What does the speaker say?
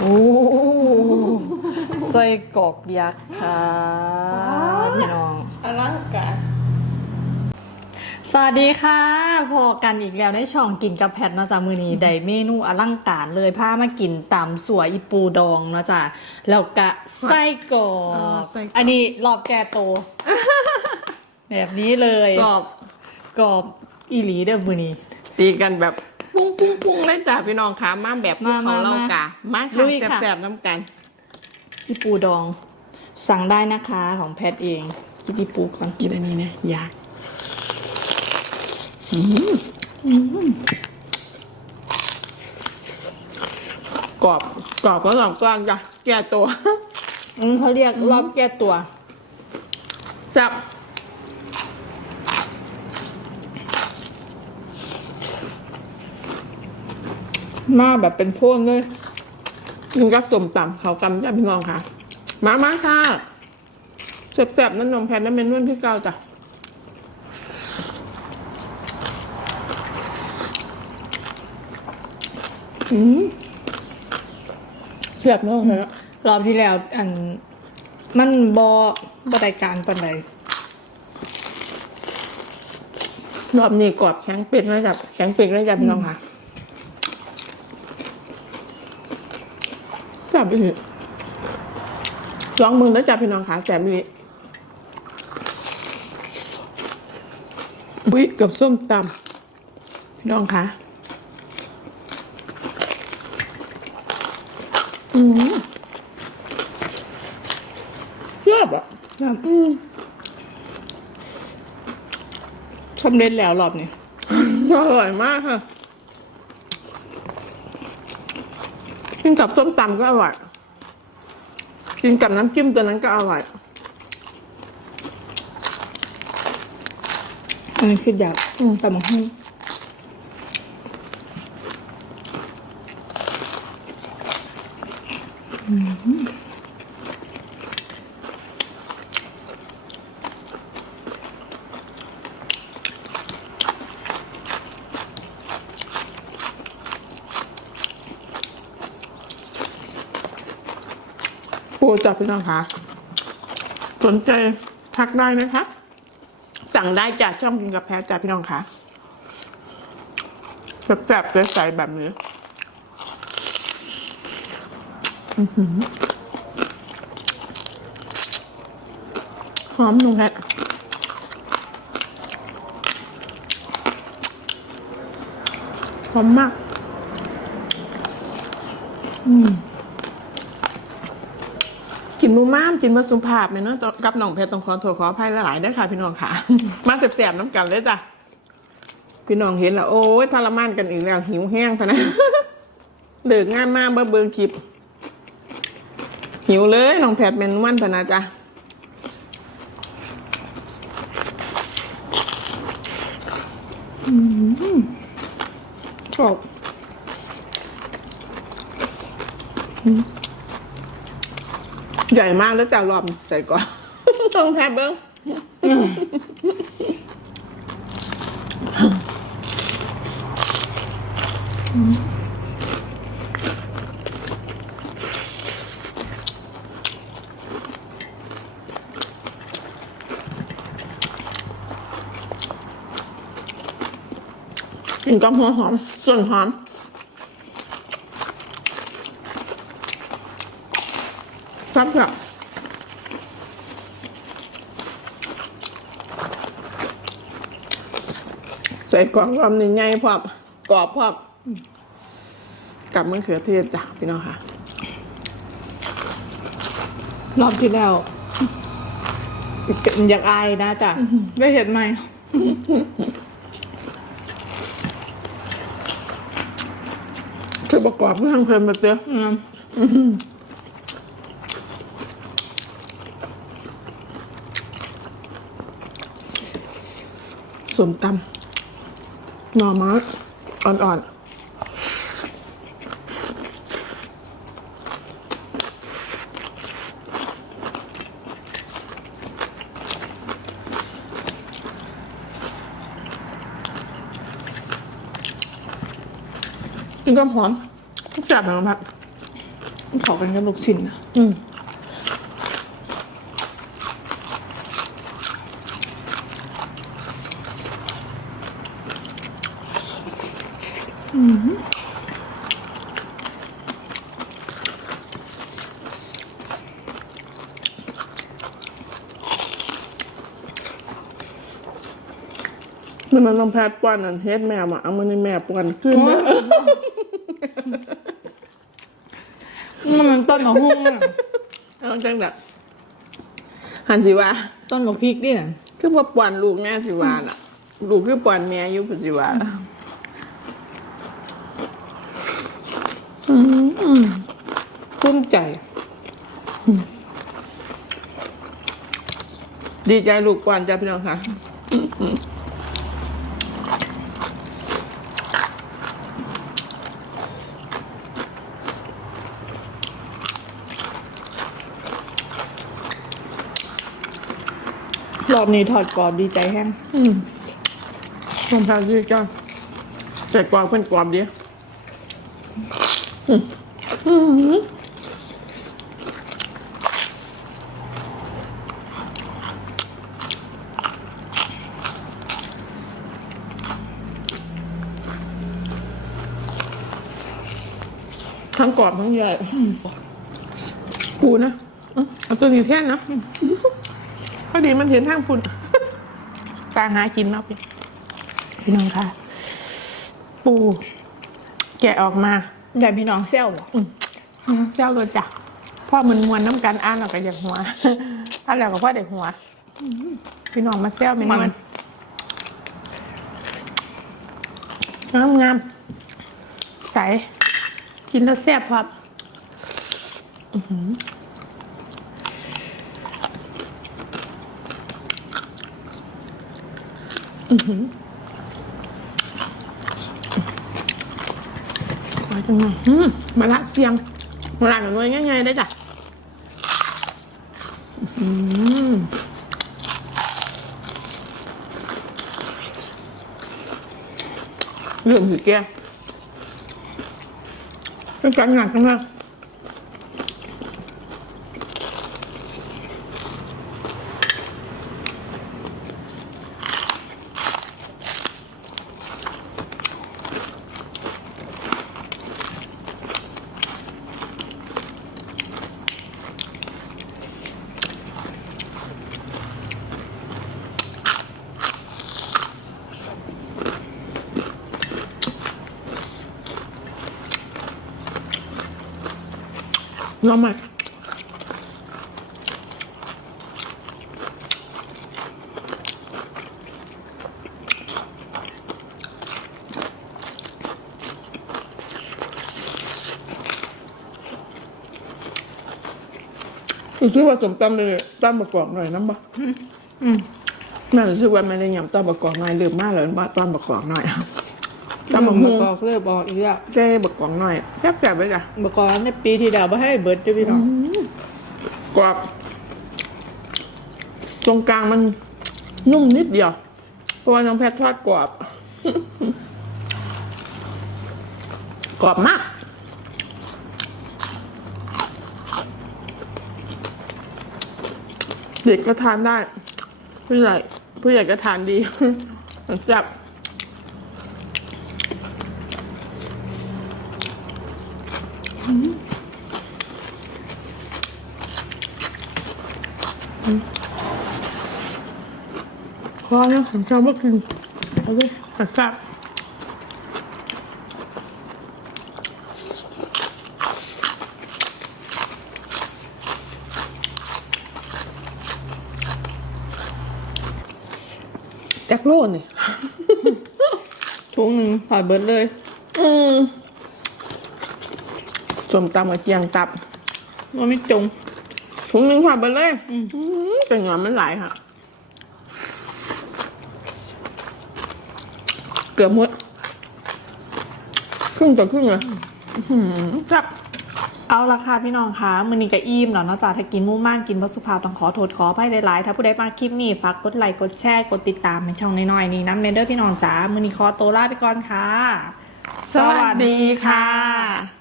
โอ้ไส้กรอกยักษ์ค่ะพี่น้องอลังการสวัสดีค่ะพอกันอีกแล้วได้ช่องกินกับแพทเนาะจ๊ะมือนี้ได้เมนูอลังการเลยพามากินตำสัวอีปูดองเนาะจ๊ะแล้วก็ไส้กรอกอันนี้รอบแกโต แบบนี้เลยกรอบกรอบอีหลีเด้อมือนี้ตีกันแบบ ปุ้งปุ้งปุ้งเลยจ้ะพี่น้องค่ะมาแบบภูเขามามาเล่ากะมาลุค่ะยค่ะแซ่บๆน้ำกันอีปูดอง สั่งได้นะคะของแพทเองกินอีปูก่อนกินอันนี้นะอยากกรอบกรอบก็กรอบกลางจ้ะแก่ตัว อืมเขาเรียกรอบแก้ตัวแซ่บ มาแบบเป็นพวงเลยกินกับสมตำเขากำจ้ะพี่น้องค่ะ มามาค่ะแซ่บๆนั่นนมแพนนั่นเป็นนุ่นพี่เก้าจ้ะอืมแซ่บเนอะฮะรอบที่แล้ว อัน มันบอบรายการปันใดรอบนี้กรอบแข็งเป็ดเลยจ้ะแข็งเป็ดเลยจ้ะพี่น้องค่ะ แซ่บไปเลยลองมือแล้วจ้ะพี่น้องค่ะแซ่บไปเลยบุ้ยกับส้มตำพี่น้องค่ะอืมเยี่ยบอะอืมชมเล่นแล้วรอบนี้อร่อยมากค่ะ กินกับส้มตำก็อร่อย กินกับน้ำจิ้มตัวนั้นก็อร่อยอันนี้คืออยากอืมแต่มาให้ ปูจับพี่น้องค่ะสนใจทักได้นะคะ สั่งได้จากช่องกินกับแพทย์จากพี่น้องค่ะแบบแบบใสๆแบบนี้หอมนุ่มแพทย์หอมมากกินมู ม่ามกินมาสุภาพไหมเนาะกับน้องเพชรต้องขอโทษขออภัยหลายๆเด้ค่ะ พี่น้องค่ะ มาแสบๆน้ำกันเลยจ้ะพี่น้องเห็นแล้วโอ้ยทรมานกันอีกแล้วหิวแห้งพะนะเลิกงานมาเบิ่งเบิ่งคลิป หิวเลยน้องแพทเป็นวันพะนะจ้ะชอบ ใหญ่มากแล้วจะรอบใส่ก่อนต้องแทบเบิ้งกลินกับหัวหอมส่วนหอม ครับครับใส่กรอบความหนึ่งไงพร้อมกรอบพร้อมกับมะเขือเทศจ้ะพี่น้องค่ะ รอบที่แล้วอยากอายนะจ๊ะได้เห็นไหมคือประกอบเพื่อทางเพลินมาเจอ สมตำหน่อไม้อ่อนๆกินก็หอมจับนะครับขอกันกับลูกชิ้นนะอืม มันมันต้องแพทย์ป้อนอันเฮ็ดแม่มาเอามือในแม่ป้อนขึ้นนะมันมันต้นมะฮุ่งอะเอาจังแบบหันสิว่าต้นมะพริกดิน่ะคือว่าป้อนลูกแม่สิว่าน่ะ ลูกคือป้อนแม่อยู่พุสิว่าอืมอืมกุ้มใจ ดีใจลูกป้อนจ้าพี่น้องค่ะ อบนี้ถอดกรอบดีใจแห้งอืมลองทานดีจ้าใส่กวางเป็นกวามดีอืมอืมทั้งกรอบทั้งใหญ่ปูนะเอาเอาตัวนี้แท่นนะ พอดีมันเห็นทางปุ่นตาหากินเนาะพี่พี่น้องค่ะ ปู แกะออกมาใหญ่พี่น้องเซี่ยวเหรอเจ้าเลยจ้ะพ่อมันมวนน้ำกันอ่านเราก็อยากหัวอ่านแล้วก็พ่อเด็กหัวพี่น้องมาเซลไม่นอนงามงามใสกินแล้วแซ่บครับ อื้อหืออื้อหือ สวยจังเลยมาละเสียงมาละหน่วยง่ายๆได้จ้ะเรื่องถือแกเป็นการงานข้งหน้น น้องใหม่รู้สึกว่าสมตำเลยตำประกอบหน่อยน้ำบ่อืมแม่รู้สึกว่าไม่ได้ยำตำประกอบหน่อยลืมมากเลยว่าตำประกอบหน่อย ตำบัมะกหุ่งงบอกเลยบอกอีกแล้วเจ้ประกอบหน่อยแซ่บๆไปจ้ะบอกกอนในปีที่แล้วไม่ให้เบิร์ดจ้ะพี่น้องกรอบตรงกลางมันนุ่มนิดเดียวเพราะว่าน้องแพททอดกรอบกรอบมากเด็กก็ทานได้ผู้ใหญ่ผู้ใหญ่ก็ทานดีมันแซ่บ คอเนี่ยผมชอบมากกินเอาเลยแต่แซ่บจักโลนี่ถุงหนึ่งถอดเบิร์ดเลย อืมสมตำกับเจียงตับว่าไม่จง ถุงหนึ่งผ่านไปเลยอืมอืมแต่หงอนมันหลายค่ะ เกือบหมดครึ่งต่อครึ่งเลยอื้อหือจับ เอาละค่ะพี่น้องคะมือนี้ก็อิ่มแล้วเนาะจ๊ะถ้ากินหมู่ม่านกินวัสุภาพต้องขอโทษขออภัยหลายๆถ้าผู้ใดมาคลิปนี้ฝากกดไลค์กดแชร์กดติดตามในช่องน้อยๆนี่น้ำเนเดอร์พี่น้องจ๋ามือนี้ขอตัวลาไปก่อนค่ะ สวัสดีค่ะ